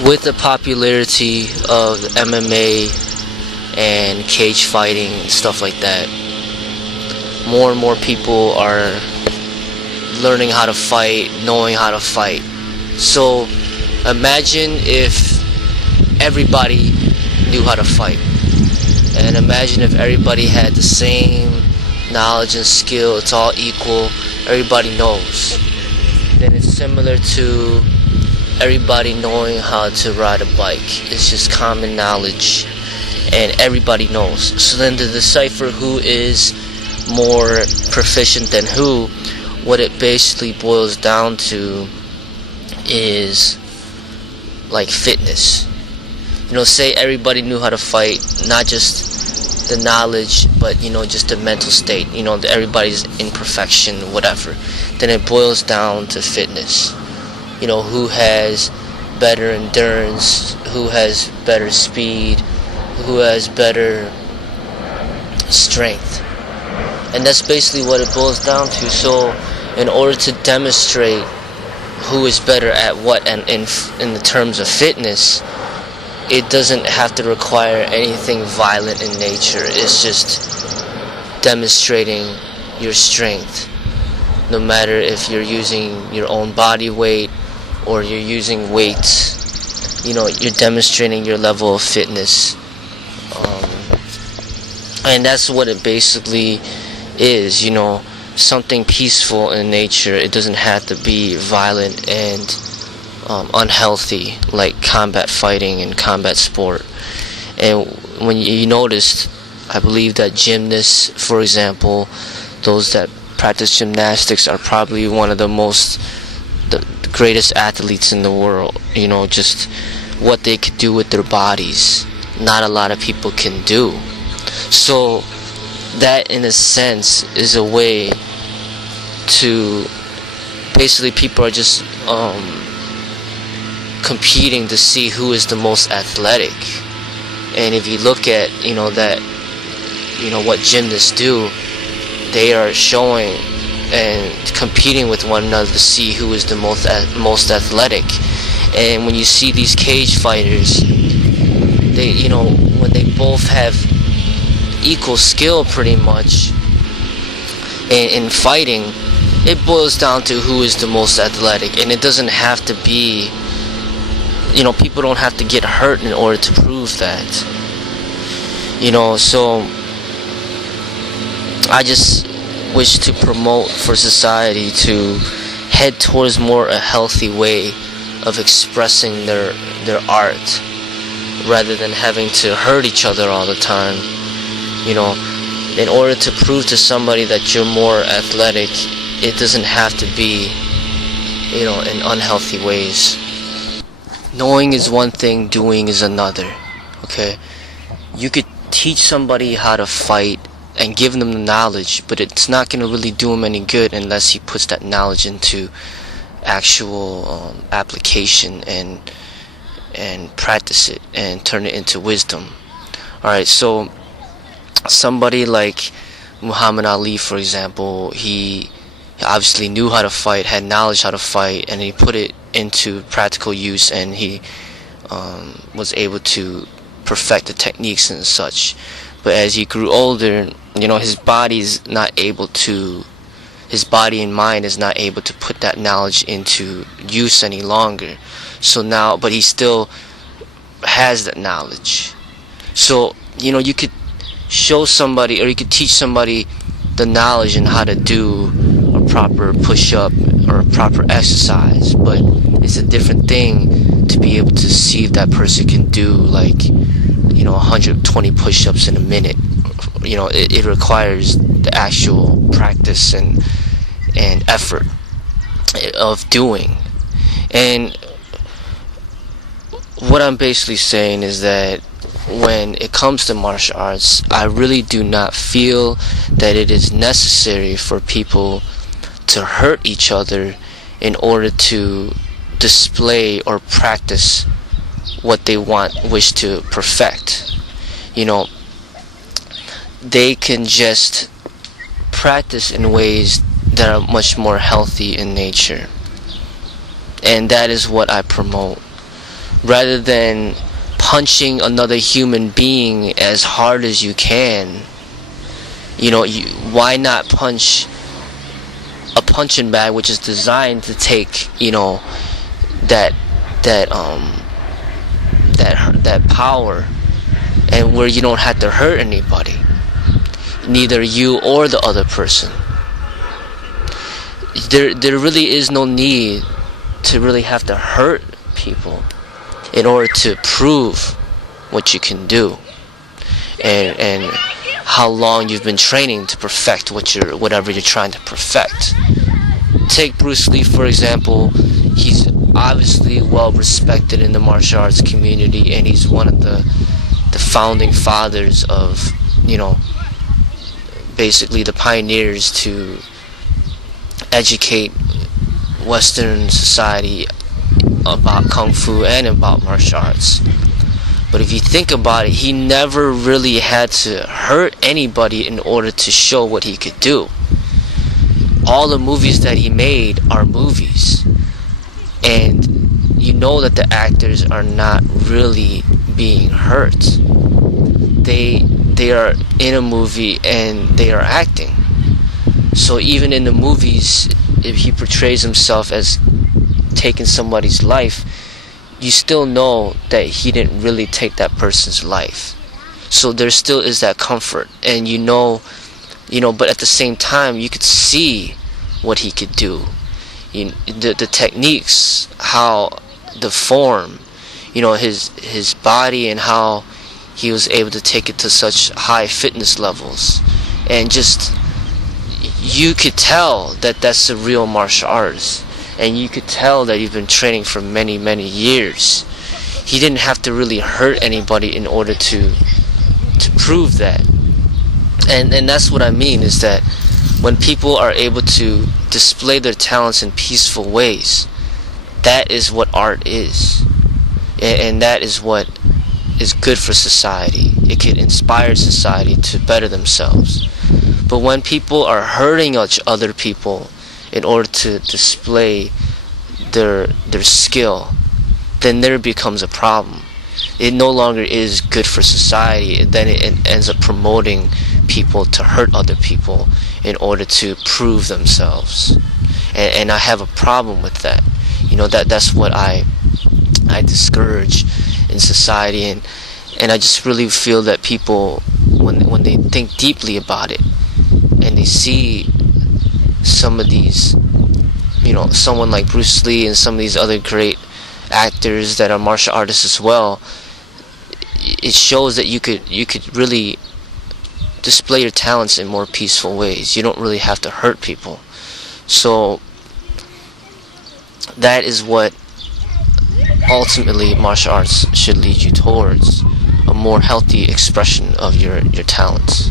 with the popularity of MMA and cage fighting and stuff like that, more and more people are learning how to fight, knowing how to fight. So imagine if everybody knew how to fight, and imagine if everybody had the same knowledge and skill. It's all equal, everybody knows. Then it's similar to everybody knowing how to ride a bike. It's just common knowledge and everybody knows. So then to decipher who is more proficient than who, what it basically boils down to is like fitness. Say everybody knew how to fight, not just the knowledge, but just the mental state, everybody's in perfection, whatever. Then it boils down to fitness. Who has better endurance, who has better speed, who has better strength. And that's basically what it boils down to. So in order to demonstrate who is better at what, and in the terms of fitness, it doesn't have to require anything violent in nature. It's just demonstrating your strength. No matter if you're using your own body weight or you're using weights, you're demonstrating your level of fitness. And that's what it basically is, something peaceful in nature. It doesn't have to be violent and unhealthy like combat fighting and combat sport. And when you noticed, I believe that gymnasts, for example, those that practice gymnastics are probably one of the greatest athletes in the world. Just what they could do with their bodies, not a lot of people can do. So that in a sense is a way to basically, people are just competing to see who is the most athletic. And if you look at what gymnasts do, they are showing and competing with one another to see who is the most athletic. And when you see these cage fighters, they when they both have equal skill pretty much in fighting, it boils down to who is the most athletic. And it doesn't have to be, people don't have to get hurt in order to prove that. So I just wish to promote for society to head towards more a healthy way of expressing their art, rather than having to hurt each other all the time. In order to prove to somebody that you're more athletic, it doesn't have to be, in unhealthy ways. Knowing is one thing, doing is another. Okay? You could teach somebody how to fight and give them the knowledge, but it's not going to really do him any good unless he puts that knowledge into actual application and practice it and turn it into wisdom. Alright, so somebody like Muhammad Ali, for example, he obviously knew how to fight, had knowledge how to fight, and he put it into practical use, and he was able to perfect the techniques and such. But as he grew older, his body and mind is not able to put that knowledge into use any longer. So now, but he still has that knowledge. So, you could show somebody, or you could teach somebody the knowledge and how to do a proper push-up or a proper exercise, but it's a different thing to be able to see if that person can do 120 push-ups in a minute. It requires the actual practice and effort of doing. And what I'm basically saying is that when it comes to martial arts, I really do not feel that it is necessary for people to hurt each other in order to display or practice what they wish to perfect. They can just practice in ways that are much more healthy in nature. And that is what I promote. rather than punching another human being as hard as you can. Why not punch a punching bag which is designed to take, that power, and where you don't have to hurt anybody, neither you or the other person. There really is no need to really have to hurt people in order to prove what you can do, and how long you've been training to perfect whatever you're trying to perfect. Take Bruce Lee, for example. He's obviously well respected in the martial arts community, and he's one of the founding fathers of, basically the pioneers to educate Western society about Kung Fu and about martial arts. But if you think about it, he never really had to hurt anybody in order to show what he could do. All the movies that he made are movies, and you know that the actors are not really being hurt. They are in a movie and they are acting. So even in the movies, if he portrays himself as taking somebody's life, you still know that he didn't really take that person's life. So there still is that comfort, and but at the same time you could see what he could do. The techniques, how the form, his body, and how he was able to take it to such high fitness levels, and just you could tell that that's a real martial artist, and you could tell that he's been training for many, many years. He didn't have to really hurt anybody in order to prove that. And that's what I mean, is that when people are able to display their talents in peaceful ways, that is what art is. And that is what is good for society. It can inspire society to better themselves. But when people are hurting other people in order to display their skill, then there becomes a problem. It no longer is good for society. Then it ends up promoting people to hurt other people in order to prove themselves. And I have a problem with that. That's what I discourage in society, and I just really feel that people, when they think deeply about it, and they see some of these, someone like Bruce Lee and some of these other great actors that are martial artists as well, it shows that you could really display your talents in more peaceful ways. You don't really have to hurt people. So that is what ultimately martial arts should lead you towards, a more healthy expression of your talents.